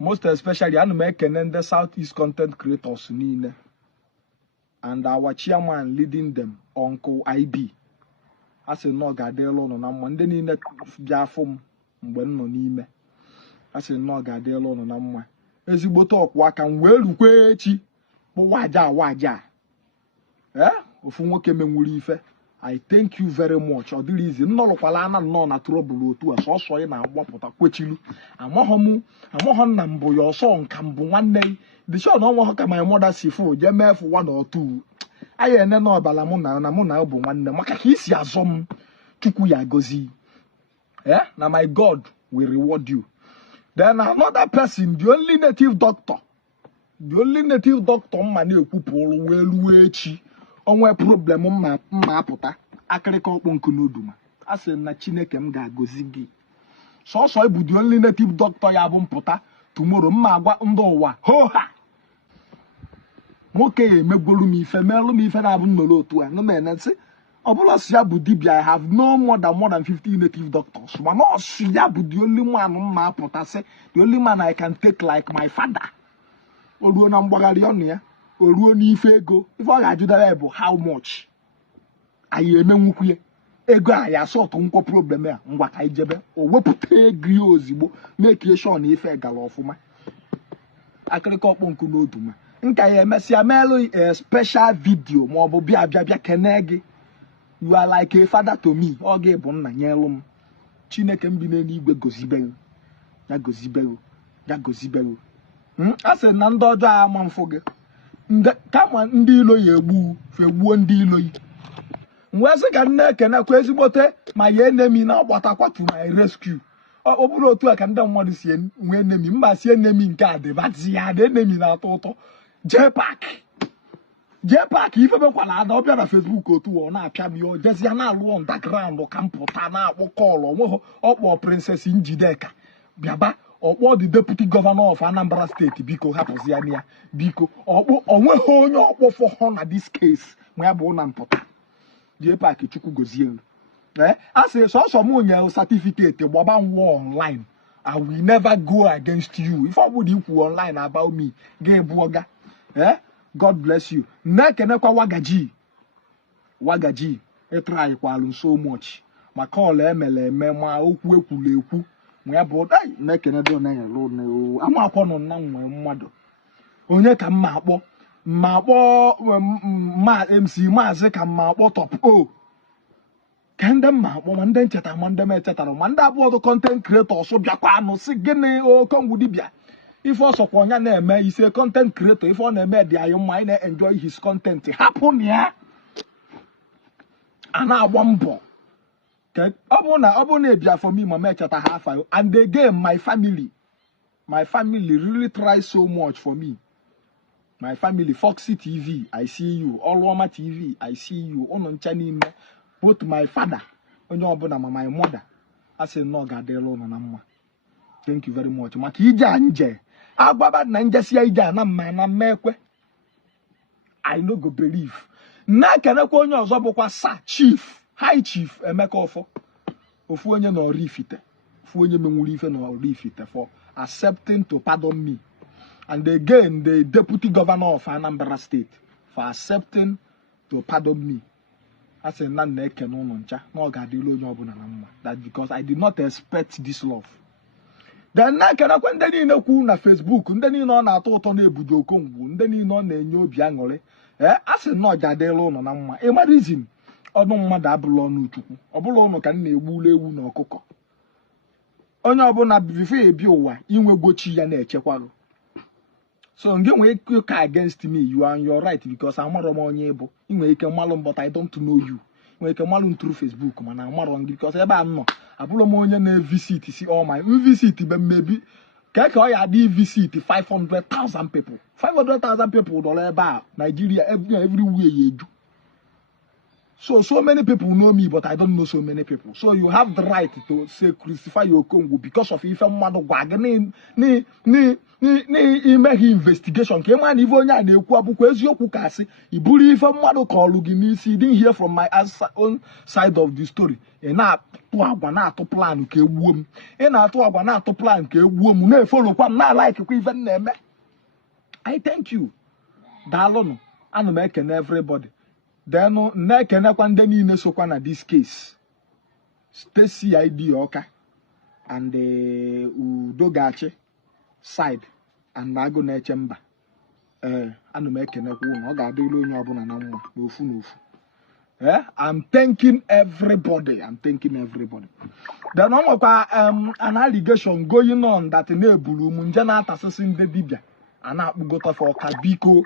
most especially ana m ekene the Southeast content creators niile and our chairman leading them, Uncle IB. I say no gadelo no na mma ndị niile bịa afọ m mgbe m nọ n'ime. I say no gadelo no na mma. Ezigbote ọkwa aka m wee rukwe echi bụ waja. Ofu nwoke menwuru ife. I thank you very much. Ọ dịrị izi nnọlụkwala ana nnọọ na trouble otu a sọsọ ị na-agbapụta kwechilu. Amaghọ na mbụ ya ọsọ nka mbụ nwanne. The show no nwa ka my mother si fu je mefu 1 or 2. Aye ene no ọbala mụ na bụ nwanne maka ka isi azọ m Chukwu ya gozi. Na my God will reward you. Then another person, the only native doctor mma na-ekwupụrụ wee ruo echi onwe problem mma apụta akịrịka ọkpọ nkụ n'oduma. A sị na Chineke m ga-agozi gị. Sọsọ ịbụ the only native doctor ya bụ mpụta tomorrow mma agwa ndị ụwa ha nwoke ya emegbolu m ife melụ m ife na-abụ nnọrọ otu a nụmene nsị ọbụla si ya bụ dibia. I have no more than 50 native doctors. Mana ọsụ ya bụ the only man mma apụta sị the only man I can take like my father. O ruo na mgbagharị ọnụ ya, o ruo n'ife ego, ife ọ ga-ajụdara ya bụ how much anyị emenwukwu ya ego a ya sọtụ nkwo problem ya ngwa ka ijebe o wepụta ego ya ozigbo make sure na ife gara ọfụma akịrịka ọkpọ nkụ n'oduma. Nka ya emesịa meelụ a special video ma ọ bụ bịa kene gị. You are like a father to me. Ọ gị bụ nna nyelụ m. Chineke m bi n'eluigwe gozibelu ya gozibelu. A sị na ndị ọjọọ ama mfụ gị kama ndị ilo ya fegbuo ndị ilo yi. Mgbe sị ka nne ekenekwa ezigbote ma ya enemi na-agbatakwa to my rescue. Ọ bụrụ otu a ka ndị mmadụ si nwee enemi mba si enemi nke a dịbazi ya dị enemi na-atọ ụtọ. Jee pak ife bekwala ada ọ bịa na Facebook otu ọ na-apịa m ya jezi ya na-alụ underground ka mpụta na-akpọ kọlụ onweghị ọkpọ Princess Njideka bịaba ọkpọ the deputy governor of Anambra State biko hapụzi ya na biko onweghị onye ọkpọ for na this case ma ya bụ na mpụta. Jee pak Chukwu gozie elu. A sị sọsọ m nye certificate gbaba nwa online. I will never go against you. If I would ikwu online about me, gay blogger. God bless you. Nekenekwa wagaji. Try kwalụ so much. Ma call emele ma okwu ekwulu ekwu. Mwa bụ dai nekenedo na yelo ne. Ama akwa no na nwe mmadu. Onye ka mma akpọ ma MC maazi ka mma akpọ top o. Kende mma akpọ ma ndị ncheta ma ndị mechetara ma ndị abụọ content creators bịakwa anụ si gịnị Okongwu dibia. If also kwanya na-eme ise content creator if ọ na-eme dị anyị mma anyị na-enjoy his content happen ya ana agba mbọ ọ bụ na ebia for me ma mecheta ha afa and again my family really try so much for me. My family, Foxy TV, I see you. Oluoma TV, I see you. Ono nchani both my father, onye obuna my mother. I say no gadelo no na. Thank you very much. Maka ije nje. Agbaba na nje si ije na mma na mmekwe. I no go believe. Na kenekwa onye ọzọ bụkwa Sir Chief, High Chief Emeka Ofo. Ofu onye na Oraifite. Ofu onye menwuru ife na Oraifite for accepting to pardon me. And again, the deputy governor of Anambra State for accepting to pardon me. I said, that because I did not expect this love. Then na kwendeni na ku na Facebook, ndeni no na atọ ụtọ na ebudo Okongwu, ndeni no na enye obi aṅụrị. I said no gadelo no na mma. E ma reason ọdụ mmadụ abụlọ n'Chukwu. Ọbụlọ ọnụ ka na-egbulu ewu na ọkụkọ. Onye ọbụla before ebi ụwa inwe gochi ya na-echekwago. So when you against me, you are on your right because I'm not able. You can malum, but I don't know you. You can malum through Facebook, man. I'm not because I'm not. I pull a visit, see all my visit, but maybe I visit 500,000 people. 500,000 people don't about Nigeria everywhere you do. So many people know me, but I don't know so many people. So you have the right to say crucify your Okongwu because of if I'm n'ime investigation ka ịma na ife onye a na-ekwu abụkwa eziokwu ka asị iburu ife mmadụ kọọlụ gị n'isi didn't hear from my own side of the story. Ị na-atụ agwa na-atụ plan ka egbuo m. Ị na-atụ agwa na-atụ plan ka egbuo m na-efolokwa m na-like kwa ife na-eme. I thank you. Daalụnụ. Ana m ekene everybody. Then na-ekenekwa ndị niile sokwa na this case. Stacy ID Ọka and Udogachi side and Agụ na-eche mba. Ana m ekenekwa unu. Ọ ga-adịrị onye ọbụla na mma n'ofu n'ofu. I'm thanking everybody. I'm thanking everybody. Then on an allegation going on that na-ebulu m nje na-atasịsị ndị dibia a na-akpụgota for Kabiko